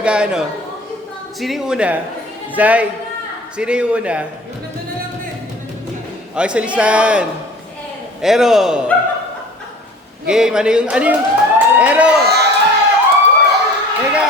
mag-ano? Sino yung una? Zay. Sino yung una? Okay, sa listahan. Ero. Game, ano yung... Ero! Teka!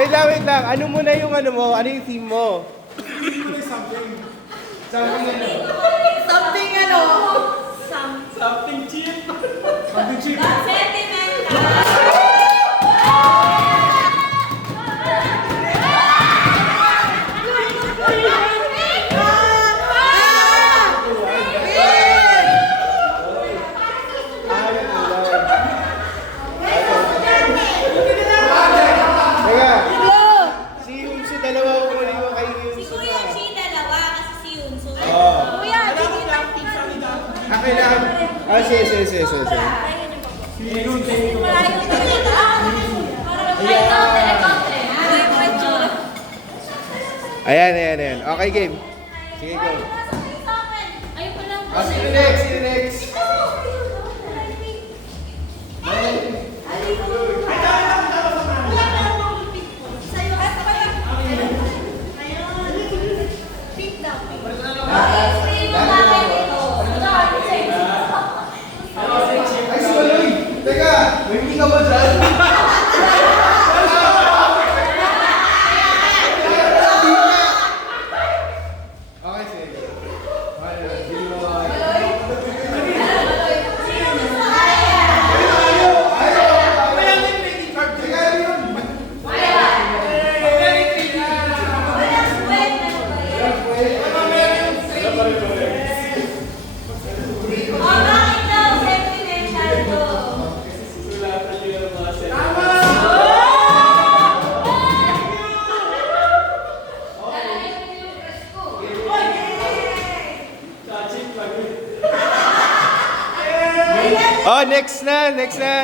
Wait lang. Ano muna yung ano mo? Ano yung theme mo? Something cheap. Sentimental. Teka! Si Yunsu, dalawa ko muna yung kay Yunsu. Si Kuya Chi, dalawa kasi si Yunsu. Oo. Kuya, Kailangan... sige. Ayan. Okay, game. Sige, go. Ayun pa lang. Sino next? Ay, si Maloy! Teka! May hindi ka ba dyan? Okay, sige. Bili mo ka. Oh, next na.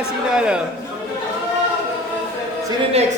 Sino ano? Sino next?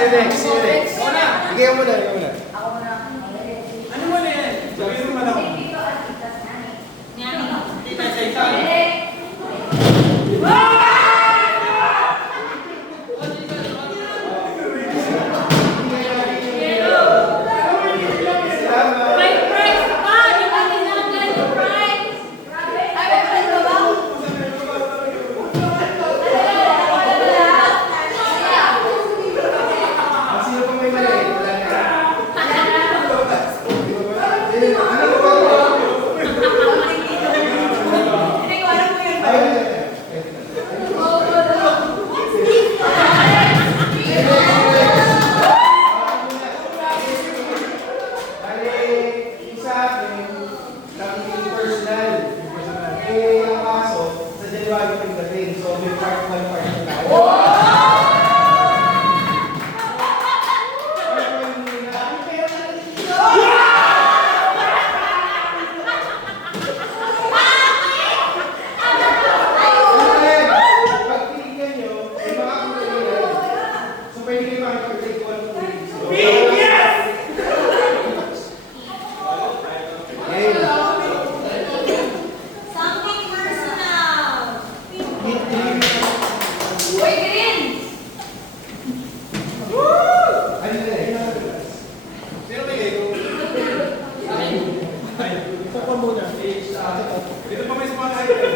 you next. See you next. Ikaw muna, ikaw muna. Ano mo na yan? Sabihin mo man ako. Tita sa isa. May prize pa! Di ba tinanggal yung prize? Ay, may prize ba ba? Sino pa may mali? Wala na. Hindi ko alam mo yun. Bali, isa, yung personal. Eh, ang kaso, sa January pagdating. So, may part 1, part 2 na. Pag tinignan nyo, may mga kulay. So, pwede kayo makipag-take 1, 2, 3. Yes! Something personal. Uy, green! Ano na eh? Sino may ego? Ay, pupa muna. Dito pa may small item.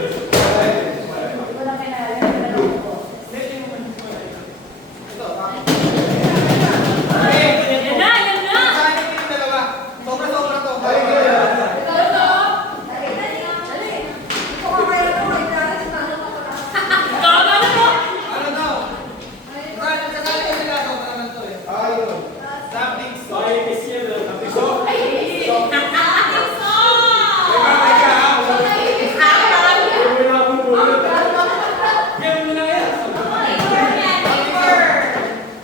Yan na, yan na! Saan yung dalawa? Sobra-sobra to. Tama na mo! Ano daw? Brad, kasali ko sila to. Ano naman to eh? Ayun. Something so. Ating song!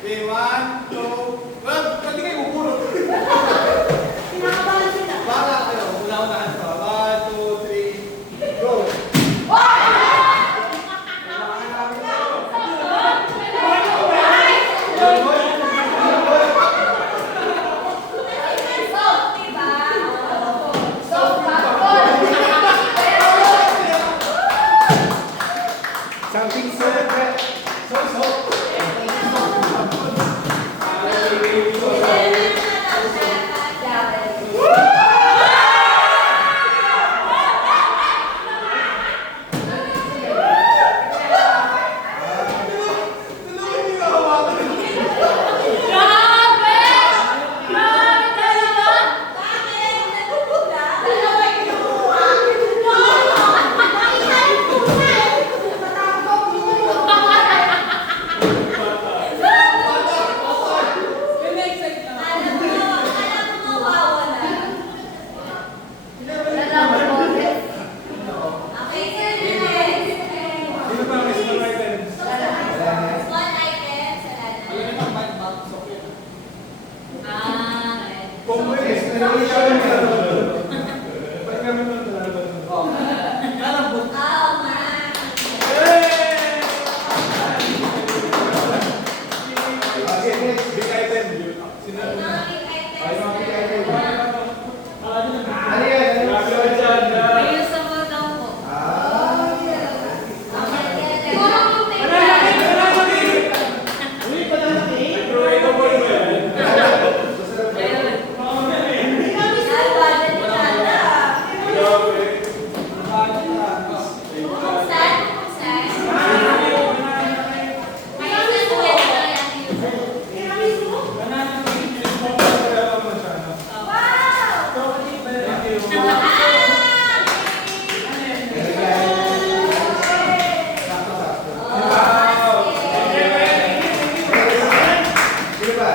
Okay, 1, 2. Well, pwede kayo bubulot. Baka kayo. Una-unahan pa. 1, 2, 3. Go. Something so Tulungan niyo ako hawakan. Grabe! Grabe talaga! Bakit? Dalawa yung kinuha. Alam mo mawawala. Okay, next. Sino pa may small items? Small items, wala na. Alam niyo ang bag box. Okay. Kung may explanation ka Ba't kami nung talaga? Oh. Nalambot. Oh, ma. Hey! Okay, next. Big item. Sino? Mga big Ay, mga big item. items. Ano yan? Reusable daw po. Ah. Siguro yung take Sino ba?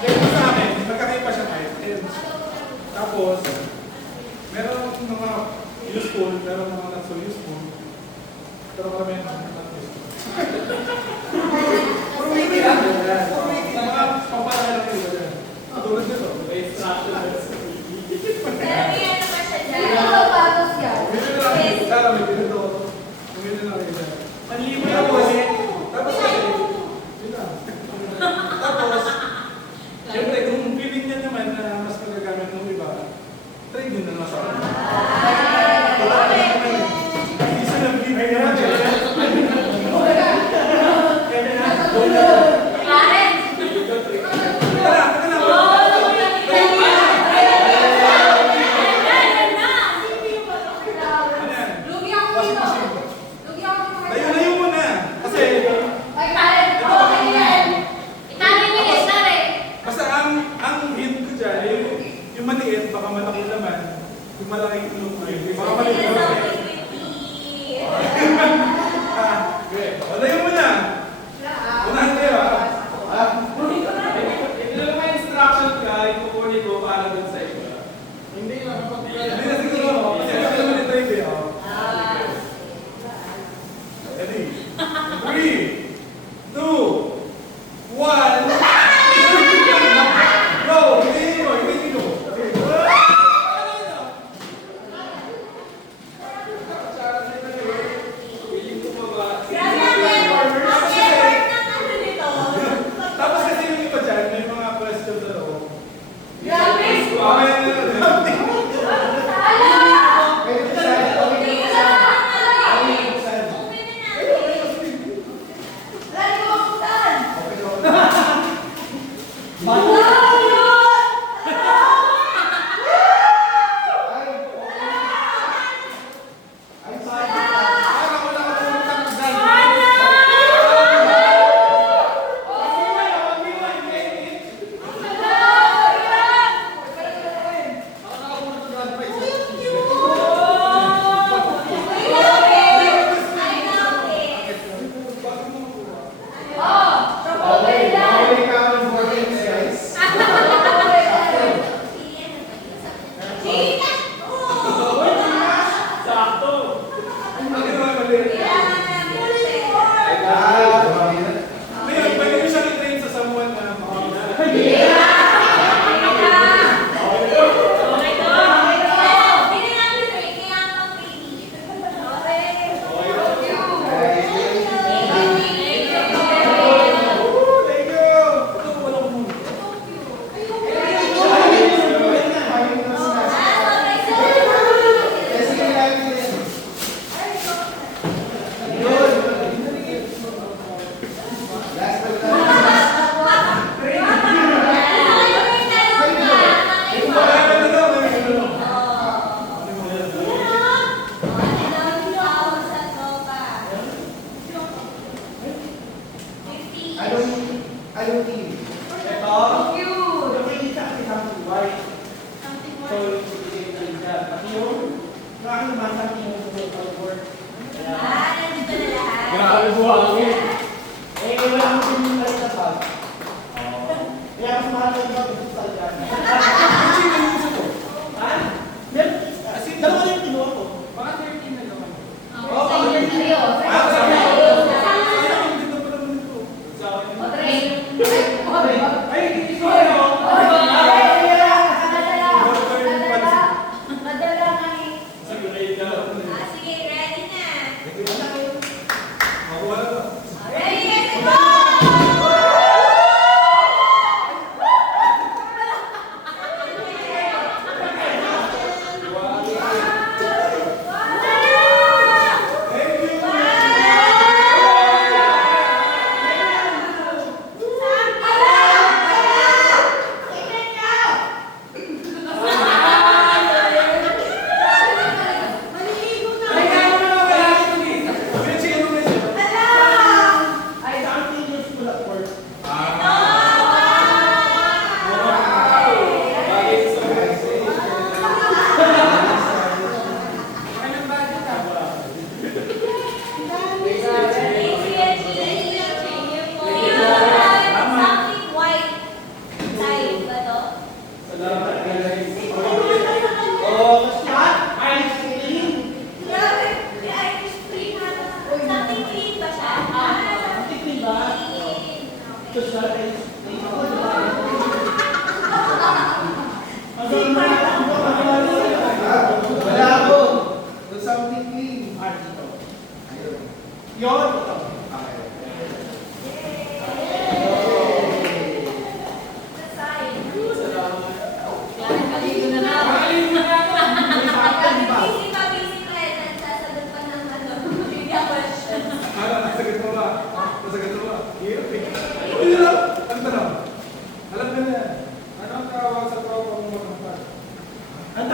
Ito sa akin, magkakaiba siya items. Tapos, meron mga useful, meron mga not so useful. Pero kami not useful. Puro wiki lang. Sa mga pampalaki lang yung iba. Tulad nito. Bili na lang. Lalo, may pinito. Bumili na lang iba. Panlibo yan. trade yun na lang sa akin. Hindi sila nagbibigay na dyan. Layo-layo mo na. Kasi, basta ang hint ko dyan, yung maliit, baka malaki naman. Yung malaki ilong ko yun, baka maliit naman. Layo mo na. Unahan kayo Ito lang may instruction ka, ikukunin ko para dun sa iba. Hindi na siguro. Kasi alam naman yung trade eh. Ready? 3, 2, 1. Go! Hindi mo. Tapos kasi yung iba dyan, may mga questions sa loob. Mamaya na lang. Ngayon, pwede mo siyang i-train sa someone na thank you! Anong team? Ito? Nakikita kasi something white. So, yung team na pati yung ano man something yung work. Grabe buhangin. Wala mo din yung kalit na pag. Kaya mas mahal na iba dito sa algan. Sino yung isa to? Ha? Dalawa na yung kinuha ko. Baka 13 na naman. Ay, hindi ko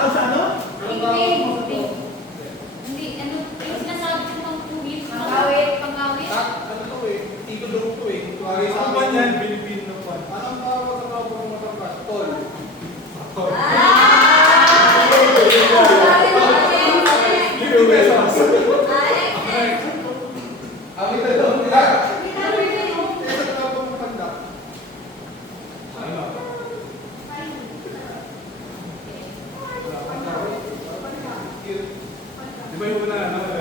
ako sa ano? Hindi, ano, yung sinasabi ko pang tuwid, pangawit, pangawit. Ano to eh? Tito daw to eh. Ang kwan yan, Bilibin na kwan. Anong tawag sa tawag ng matangkas? Tol. Tol. 50 pesos. Kami dalawang nila. Sa tawag ng matanda. Ano? Di ba yung una, ano?